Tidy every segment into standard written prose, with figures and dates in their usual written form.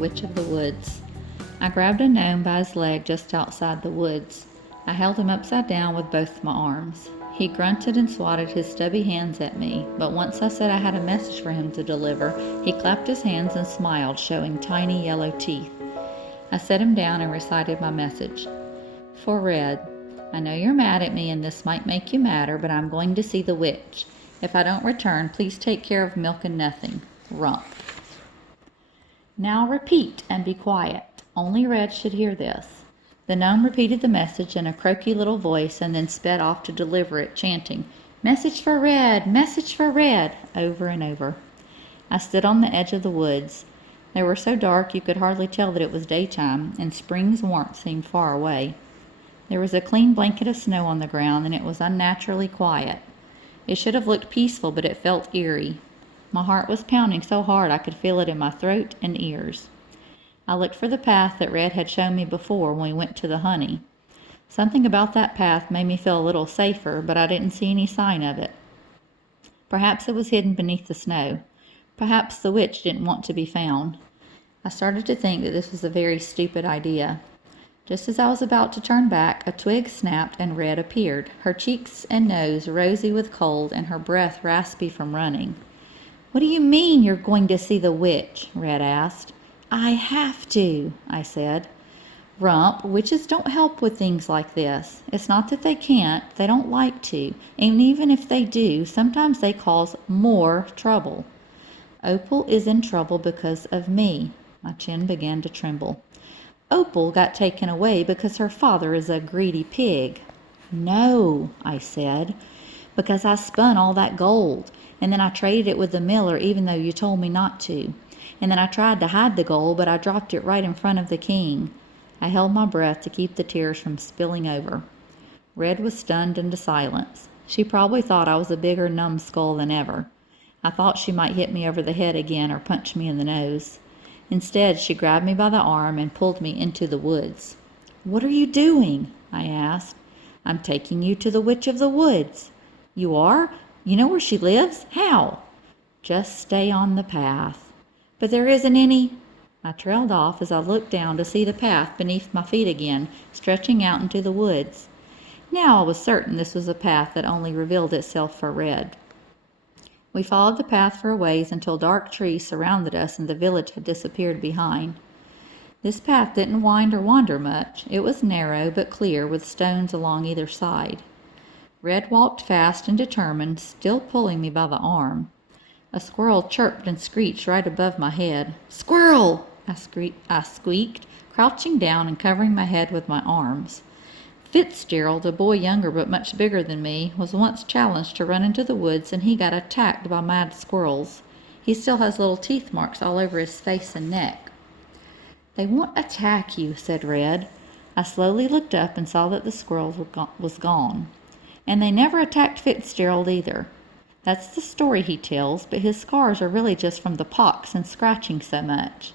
Witch of the Woods. I grabbed a gnome by his leg just outside the woods. I held him upside down with both my arms. He grunted and swatted his stubby hands at me, but once I said I had a message for him to deliver, he clapped his hands and smiled, showing tiny yellow teeth. I set him down and recited my message. For Red, I know you're mad at me and this might make you madder, but I'm going to see the witch. If I don't return, please take care of Milk and Nothing. Rump. Now repeat and be quiet. Only Red should hear this. The gnome repeated the message in a croaky little voice and then sped off to deliver it, chanting, "Message for Red! Message for Red!" over and over. I stood on the edge of the woods. They were so dark you could hardly tell that it was daytime, and spring's warmth seemed far away. There was a clean blanket of snow on the ground, and it was unnaturally quiet. It should have looked peaceful, but it felt eerie. My heart was pounding so hard I could feel it in my throat and ears. I looked for the path that Red had shown me before when we went to the honey. Something about that path made me feel a little safer, but I didn't see any sign of it. Perhaps it was hidden beneath the snow. Perhaps the witch didn't want to be found. I started to think that this was a very stupid idea. Just as I was about to turn back, a twig snapped and Red appeared, her cheeks and nose rosy with cold and her breath raspy from running. "What do you mean you're going to see the witch?" Red asked. "I have to," I said. "Rump, witches don't help with things like this. It's not that they can't, they don't like to, and even if they do, sometimes they cause more trouble. Opal is in trouble because of me." My chin began to tremble. "Opal got taken away because her father is a greedy pig." "No," I said, "because I spun all that gold, and then I traded it with the miller even though you told me not to. And then I tried to hide the gold, but I dropped it right in front of the king." I held my breath to keep the tears from spilling over. Red was stunned into silence. She probably thought I was a bigger numbskull than ever. I thought she might hit me over the head again or punch me in the nose. Instead, she grabbed me by the arm and pulled me into the woods. "What are you doing?" I asked. "I'm taking you to the Witch of the Woods." "You are? You know where she lives? How?" "Just stay on the path." "But there isn't any—" I trailed off as I looked down to see the path beneath my feet again, stretching out into the woods. Now I was certain this was a path that only revealed itself for Red. We followed the path for a ways until dark trees surrounded us and the village had disappeared behind. This path didn't wind or wander much. It was narrow but clear, with stones along either side. Red walked fast and determined, still pulling me by the arm. A squirrel chirped and screeched right above my head. "Squirrel!" I squeaked, crouching down and covering my head with my arms. Fitzgerald, a boy younger but much bigger than me, was once challenged to run into the woods, and he got attacked by mad squirrels. He still has little teeth marks all over his face and neck. "They won't attack you," said Red. I slowly looked up and saw that the squirrel was gone. "And they never attacked Fitzgerald either. That's the story he tells, but his scars are really just from the pox and scratching so much."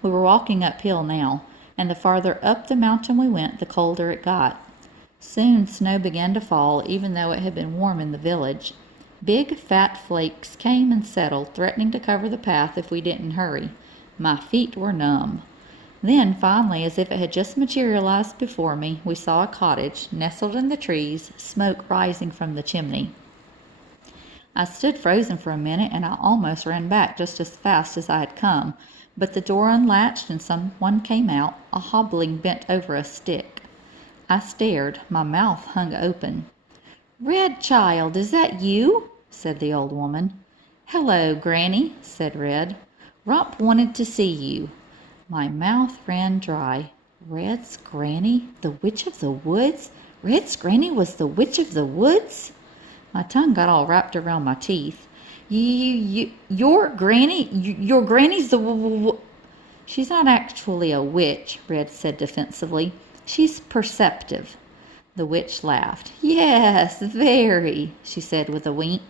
We were walking uphill now, and the farther up the mountain we went, the colder it got. Soon snow began to fall, even though it had been warm in the village. Big, fat flakes came and settled, threatening to cover the path if we didn't hurry. My feet were numb. Then, finally, as if it had just materialized before me, we saw a cottage, nestled in the trees, smoke rising from the chimney. I stood frozen for a minute, and I almost ran back just as fast as I had come, but the door unlatched and someone came out, a hobbling bent over a stick. I stared, my mouth hung open. "Red, child, is that you?" said the old woman. "Hello, Granny," said Red. "Rump wanted to see you." My mouth ran dry. Red's Granny? The Witch of the Woods? Red's Granny was the Witch of the Woods? My tongue got all wrapped around my teeth. Your Granny? Your Granny's the "She's not actually a witch," Red said defensively. "She's perceptive." The witch laughed. "Yes, very," she said with a wink.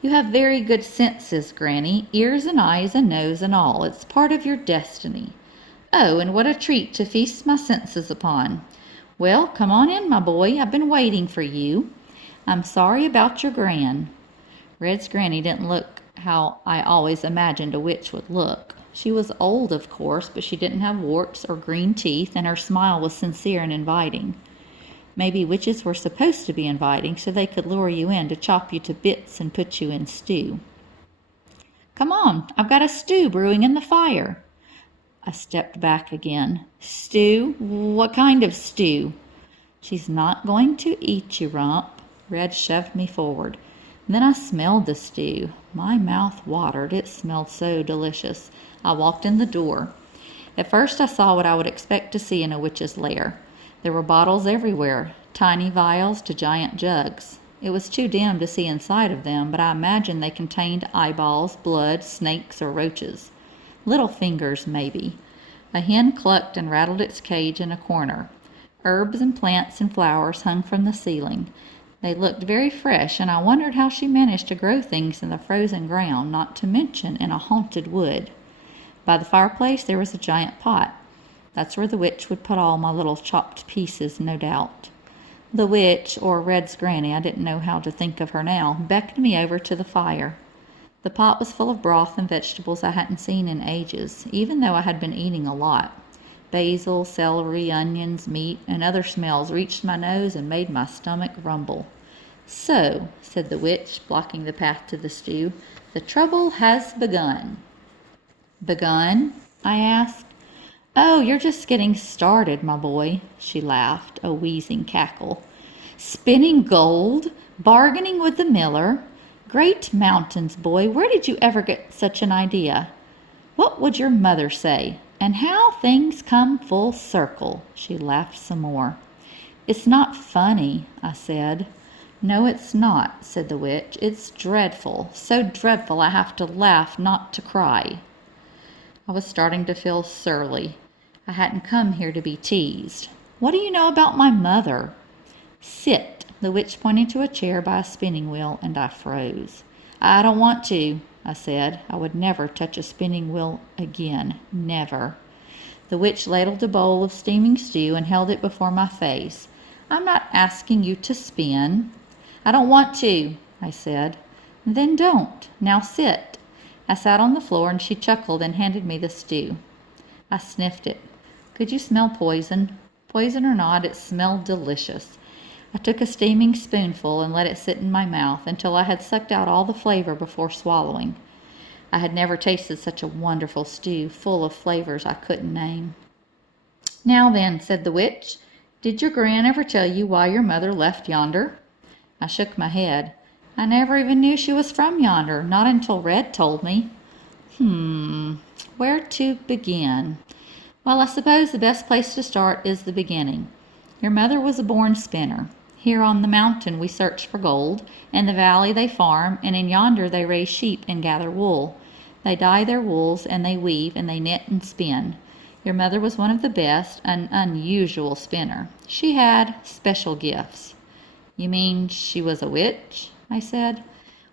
"You have very good senses, Granny. Ears and eyes and nose and all. It's part of your destiny." "Oh, and what a treat to feast my senses upon. Well, come on in, my boy. I've been waiting for you. I'm sorry about your gran." Red's Granny didn't look how I always imagined a witch would look. She was old, of course, but she didn't have warts or green teeth, and her smile was sincere and inviting. Maybe witches were supposed to be inviting so they could lure you in to chop you to bits and put you in stew. "Come on, I've got a stew brewing in the fire." I stepped back again. "Stew? What kind of stew?" "She's not going to eat you, Rump." Red shoved me forward. Then I smelled the stew. My mouth watered. It smelled so delicious. I walked in the door. At first I saw what I would expect to see in a witch's lair. There were bottles everywhere, tiny vials to giant jugs. It was too dim to see inside of them, but I imagined they contained eyeballs, blood, snakes, or roaches. Little fingers, maybe. A hen clucked and rattled its cage in a corner. Herbs and plants and flowers hung from the ceiling. They looked very fresh, and I wondered how she managed to grow things in the frozen ground, not to mention in a haunted wood. By the fireplace there was a giant pot. That's where the witch would put all my little chopped pieces, no doubt. The witch, or Red's granny, I didn't know how to think of her now, beckoned me over to the fire. The pot was full of broth and vegetables I hadn't seen in ages, even though I had been eating a lot. Basil, celery, onions, meat, and other smells reached my nose and made my stomach rumble. "So," said the witch, blocking the path to the stew, "the trouble has begun." "Begun?" I asked. "Oh, you're just getting started, my boy," she laughed, a wheezing cackle. "Spinning gold? Bargaining with the miller? Great mountains, boy, where did you ever get such an idea? What would your mother say? And how things come full circle." She laughed some more. "It's not funny," I said. "No, it's not," said the witch. "It's dreadful. So dreadful I have to laugh, not to cry." I was starting to feel surly. I hadn't come here to be teased. "What do you know about my mother?" "Sit." The witch pointed to a chair by a spinning wheel, and I froze. "I don't want to," I said. I would never touch a spinning wheel again. Never. The witch ladled a bowl of steaming stew and held it before my face. "I'm not asking you to spin." "I don't want to," I said. "Then don't. Now sit." I sat on the floor, and she chuckled and handed me the stew. I sniffed it. Could you smell poison? Poison or not, it smelled delicious. I took a steaming spoonful and let it sit in my mouth until I had sucked out all the flavor before swallowing. I had never tasted such a wonderful stew, full of flavors I couldn't name. "Now then," said the witch, "did your gran ever tell you why your mother left yonder?" I shook my head. "I never even knew she was from yonder, not until Red told me." Where to begin? Well, I suppose the best place to start is the beginning. Your mother was a born spinner. Here on the mountain we search for gold, in the valley they farm, and in yonder they raise sheep and gather wool. They dye their wools, and they weave, and they knit and spin. Your mother was one of the best, an unusual spinner. She had special gifts." "You mean she was a witch?" I said.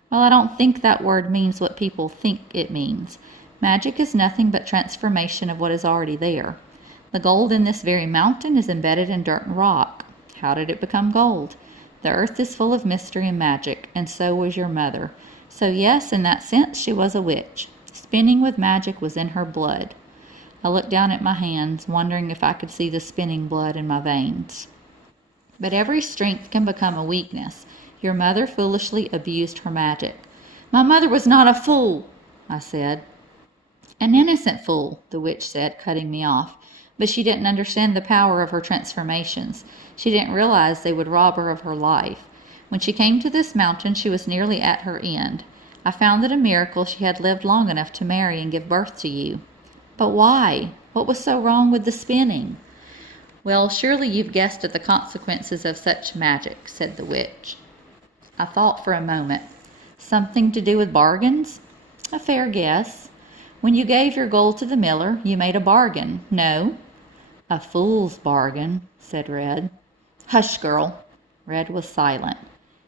"Well, I don't think that word means what people think it means. Magic is nothing but transformation of what is already there. The gold in this very mountain is embedded in dirt and rock. How did it become gold? The earth is full of mystery and magic, and so was your mother. So yes, in that sense she was a witch. Spinning with magic was in her blood." I looked down at my hands, wondering if I could see the spinning blood in my veins. "But every strength can become a weakness. Your mother foolishly abused her magic." "My mother was not a fool," I said. "An innocent fool," the witch said, cutting me off. "But she didn't understand the power of her transformations. She didn't realize they would rob her of her life. When she came to this mountain, she was nearly at her end. I found it a miracle she had lived long enough to marry and give birth to you." "But why? What was so wrong with the spinning?" "Well, surely you've guessed at the consequences of such magic," said the witch. I thought for a moment. "Something to do with bargains?" "A fair guess. When you gave your gold to the miller, you made a bargain, no?" "A fool's bargain," said Red. "Hush, girl." Red was silent.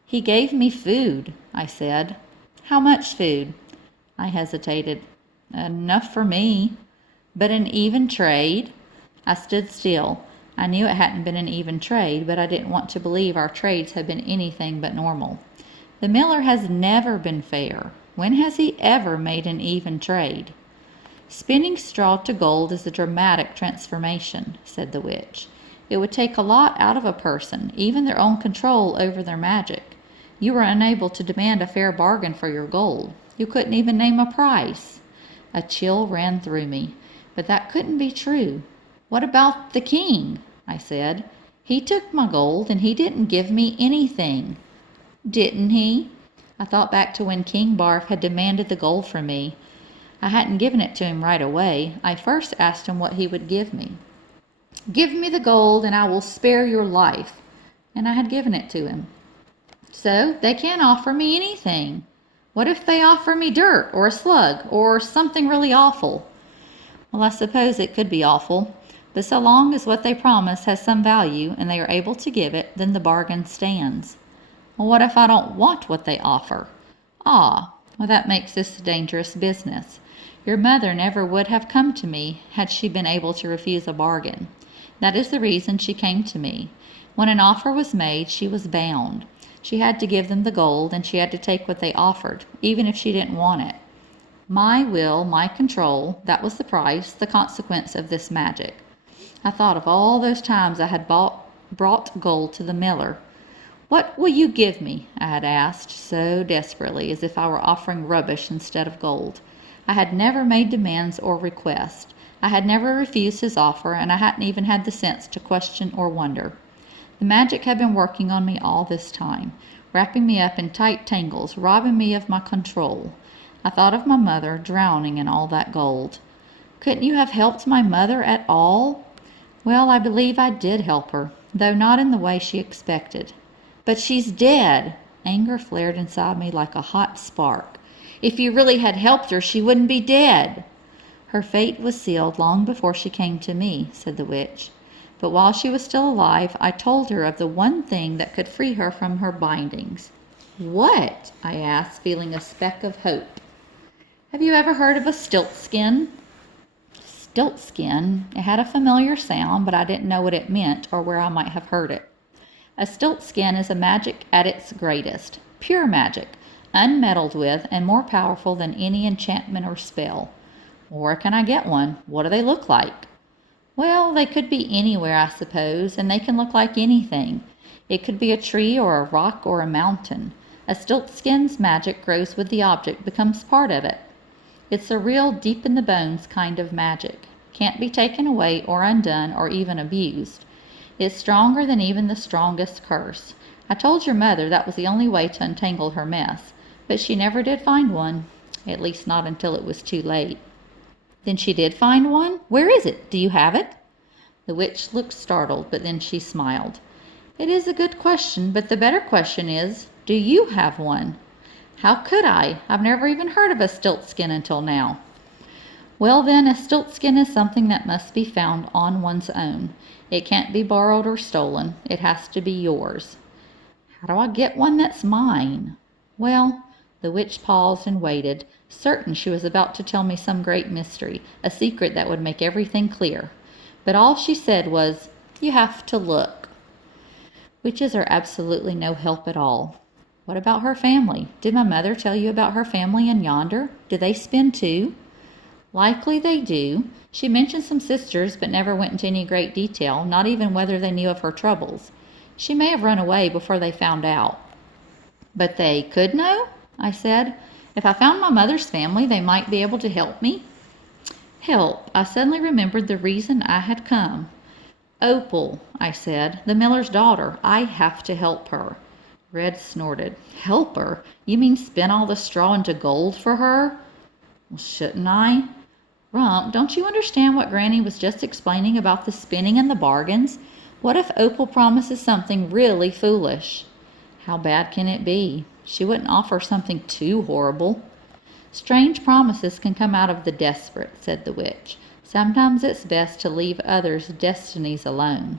"He gave me food," I said. "How much food?" I hesitated. "Enough for me." "But an even trade?" I stood still. I knew it hadn't been an even trade, but I didn't want to believe our trades had been anything but normal. The miller has never been fair. When has he ever made an even trade? "Spinning straw to gold is a dramatic transformation," said the witch. "It would take a lot out of a person, even their own control over their magic. You were unable to demand a fair bargain for your gold. You couldn't even name a price." A chill ran through me. But that couldn't be true. "What about the king?" I said. "He took my gold, and he didn't give me anything." "Didn't he?" I thought back to when King Barf had demanded the gold from me. I hadn't given it to him right away. I first asked him what he would give me. "Give me the gold, and I will spare your life." And I had given it to him. "So they can't offer me anything. What if they offer me dirt, or a slug, or something really awful?" "Well, I suppose it could be awful. But so long as what they promise has some value, and they are able to give it, then the bargain stands." "Well, what if I don't want what they offer?" "Ah, well, that makes this a dangerous business. Your mother never would have come to me had she been able to refuse a bargain. That is the reason she came to me. When an offer was made, she was bound. She had to give them the gold, and she had to take what they offered, even if she didn't want it. My will, my control, that was the price, the consequence of this magic. I thought of all those times I had brought gold to the miller. "What will you give me?" I had asked, so desperately, as if I were offering rubbish instead of gold. I had never made demands or requests. I had never refused his offer, and I hadn't even had the sense to question or wonder. The magic had been working on me all this time, wrapping me up in tight tangles, robbing me of my control. I thought of my mother drowning in all that gold. "Couldn't you have helped my mother at all?" "Well, I believe I did help her, though not in the way she expected." "But she's dead." Anger flared inside me like a hot spark. "If you really had helped her, she wouldn't be dead." "Her fate was sealed long before she came to me," said the witch. "But while she was still alive, I told her of the one thing that could free her from her bindings." "What?" I asked, feeling a speck of hope. "Have you ever heard of a stiltskin?" Stiltskin? It had a familiar sound, but I didn't know what it meant or where I might have heard it. A stiltskin is a magic at its greatest. Pure magic, unmeddled with, and more powerful than any enchantment or spell. Where can I get one? What do they look like? "Well, they could be anywhere, I suppose, and they can look like anything. It could be a tree or a rock or a mountain. A stiltskin's magic grows with the object, becomes part of it. It's a real deep-in-the-bones kind of magic. Can't be taken away or undone or even abused. It's stronger than even the strongest curse. I told your mother that was the only way to untangle her mess, but she never did find one, at least not until it was too late." "Then she did find one? Where is it? Do you have it?" The witch looked startled, but then she smiled. "It is a good question, but the better question is, do you have one?" "How could I? I've never even heard of a stiltskin until now." "Well then, a stiltskin is something that must be found on one's own. It can't be borrowed or stolen. It has to be yours." "How do I get one that's mine?" "Well," the witch paused and waited, certain she was about to tell me some great mystery, a secret that would make everything clear. But all she said was, "You have to look." Witches are absolutely no help at all. "What about her family? Did my mother tell you about her family in yonder? Do they spin too?" "Likely they do. She mentioned some sisters, but never went into any great detail, not even whether they knew of her troubles. She may have run away before they found out." "But they could know?" I said. "If I found my mother's family, they might be able to help me." "Help!" I suddenly remembered the reason I had come. "Opal," I said, "the miller's daughter. I have to help her." Red snorted. "Help her? You mean spin all the straw into gold for her?" "Well, shouldn't I?" "Rump, don't you understand what Granny was just explaining about the spinning and the bargains? What if Opal promises something really foolish?" "How bad can it be? She wouldn't offer something too horrible." "Strange promises can come out of the desperate," said the witch. "Sometimes it's best to leave others' destinies alone."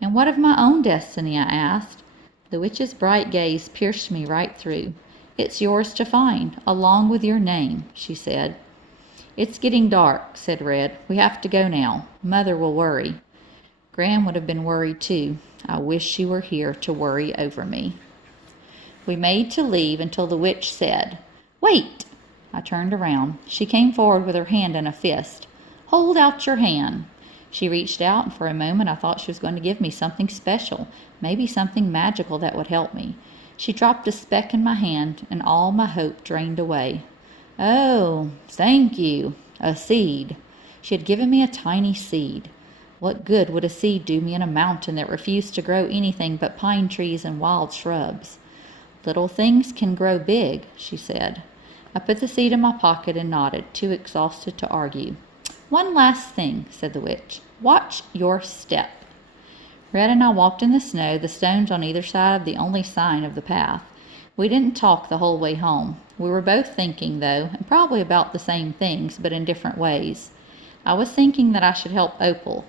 "And what of my own destiny?" I asked. The witch's bright gaze pierced me right through. "It's yours to find, along with your name," she said. "It's getting dark," said Red. "We have to go now. Mother will worry." Gran would have been worried too. I wish she were here to worry over me. We made to leave until the witch said, "Wait!" I turned around. She came forward with her hand in a fist. "Hold out your hand." She reached out, and for a moment I thought she was going to give me something special, maybe something magical that would help me. She dropped a speck in my hand, and all my hope drained away. "Oh, thank you. A seed." She had given me a tiny seed. What good would a seed do me in a mountain that refused to grow anything but pine trees and wild shrubs? "Little things can grow big," she said. I put the seed in my pocket and nodded, too exhausted to argue. "One last thing," said the witch. "Watch your step." Red and I walked in the snow, the stones on either side of the only sign of the path. We didn't talk the whole way home. We were both thinking, though, and probably about the same things, but in different ways. I was thinking that I should help Opal.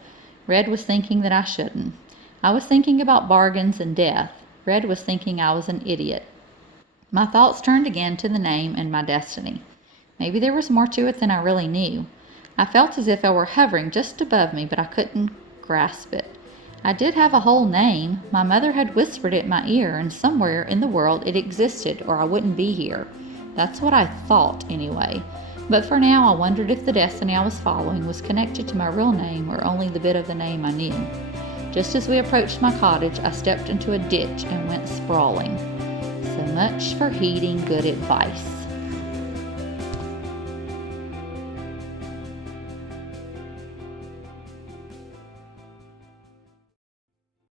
Red was thinking that I shouldn't. I was thinking about bargains and death. Red was thinking I was an idiot. My thoughts turned again to the name and my destiny. Maybe there was more to it than I really knew. I felt as if I were hovering just above me, but I couldn't grasp it. I did have a whole name. My mother had whispered it in my ear, and somewhere in the world it existed, or I wouldn't be here. That's what I thought, anyway. But for now, I wondered if the destiny I was following was connected to my real name or only the bit of the name I knew. Just as we approached my cottage, I stepped into a ditch and went sprawling. So much for heeding good advice.